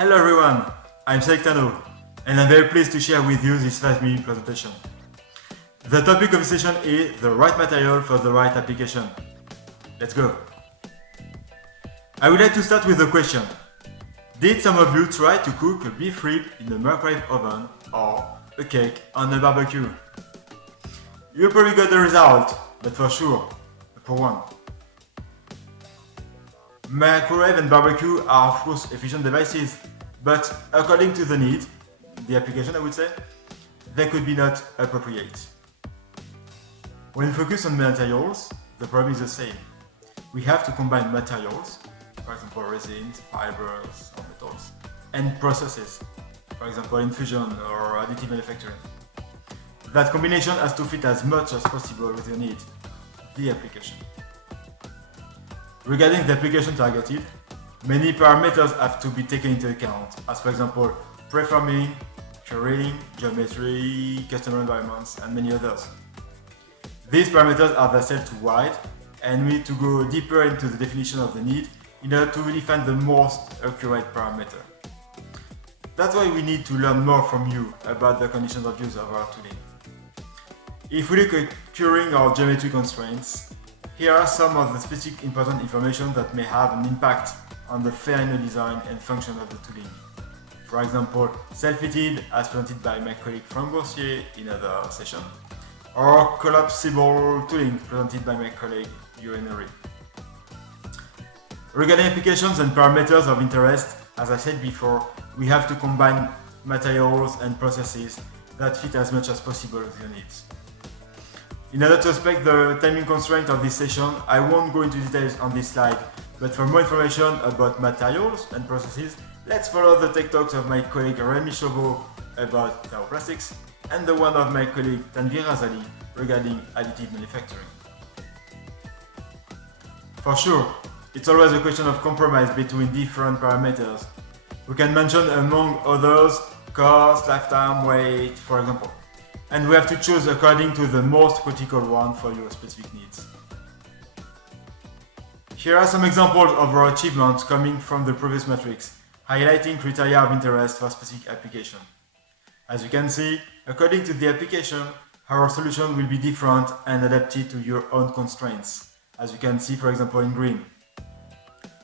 Hello everyone, I'm Cédric Tano, and I'm very pleased to share with you this 5-minute presentation. The topic of this session is the right material for the right application. Let's go! I would like to start with a question. Did some of you try to cook a beef rib in a microwave oven or a cake on a barbecue? You probably got the result, but for sure, a poor one. Microwave and barbecue are of course efficient devices, but according to the need, the application I would say, they could be not appropriate. When you focus on materials, the problem is the same. We have to combine materials, for example resins, fibers, or metals, and processes, for example infusion or additive manufacturing. That combination has to fit as much as possible with your need, the application. Regarding the application targeted, many parameters have to be taken into account, as for example preforming, curing, geometry, customer environments, and many others. These parameters are themselves too wide, and we need to go deeper into the definition of the need in order to really find the most accurate parameter. That's why we need to learn more from you about the conditions of use of our tooling. If we look at curing or geometry constraints, here are some of the specific important information that may have an impact on the final design and function of the tooling. For example, self-fitted as presented by my colleague Frank Boursier in another session, or collapsible tooling presented by my colleague Urinary. Regarding applications and parameters of interest, as I said before, we have to combine materials and processes that fit as much as possible with your needs. In order to respect the timing constraint of this session, I won't go into details on this slide, but for more information about materials and processes, let's follow the tech talks of my colleague Rémi Chauveau about thermoplastics and the one of my colleague Tanvir Razali regarding additive manufacturing. For sure, it's always a question of compromise between different parameters. We can mention among others cost, lifetime, weight, for example. And we have to choose according to the most critical one for your specific needs. Here are some examples of our achievements coming from the previous matrix, highlighting criteria of interest for specific application. As you can see, according to the application, our solution will be different and adapted to your own constraints, as you can see for example in green.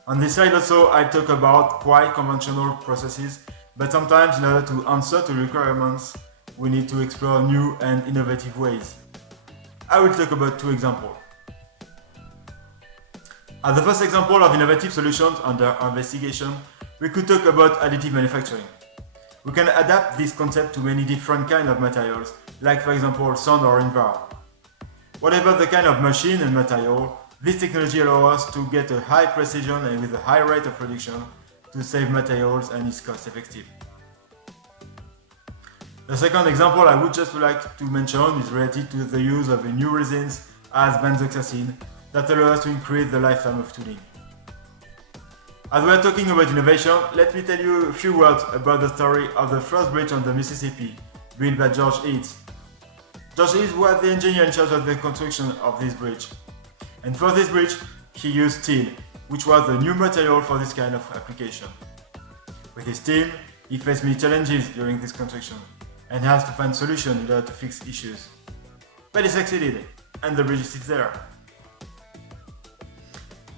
On this slide also I talk about quite conventional processes, but sometimes in order to answer to requirements, we need to explore new and innovative ways. I will talk about two examples. As the first example of innovative solutions under investigation, we could talk about additive manufacturing. We can adapt this concept to many different kinds of materials, like for example sand or infrared. Whatever the kind of machine and material, this technology allows us to get a high precision and with a high rate of production to save materials and is cost effective. The second example I would just like to mention is related to the use of new resins as benzoxacin that allow us to increase the lifetime of tooling. As we are talking about innovation, let me tell you a few words about the story of the first bridge on the Mississippi, built by George Eads. George Eads was the engineer in charge of the construction of this bridge. And for this bridge, he used steel, which was the new material for this kind of application. With his team, he faced many challenges during this construction and has to find solutions in order to fix issues. But he succeeded, and the bridge is still there.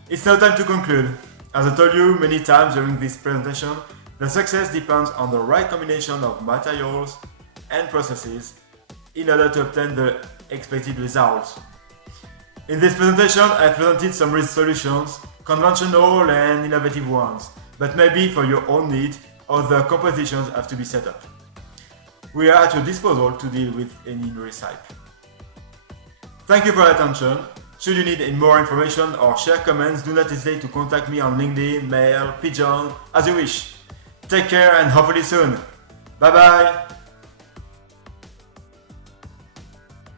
It's now time to conclude. As I told you many times during this presentation, the success depends on the right combination of materials and processes in order to obtain the expected results. In this presentation, I presented some risk solutions, conventional and innovative ones, but maybe for your own need, other compositions have to be set up. We are at your disposal to deal with any risk type. Thank you for your attention. Should you need any more information or share comments, do not hesitate to contact me on LinkedIn, mail, Pigeon, as you wish. Take care and hopefully soon. Bye bye!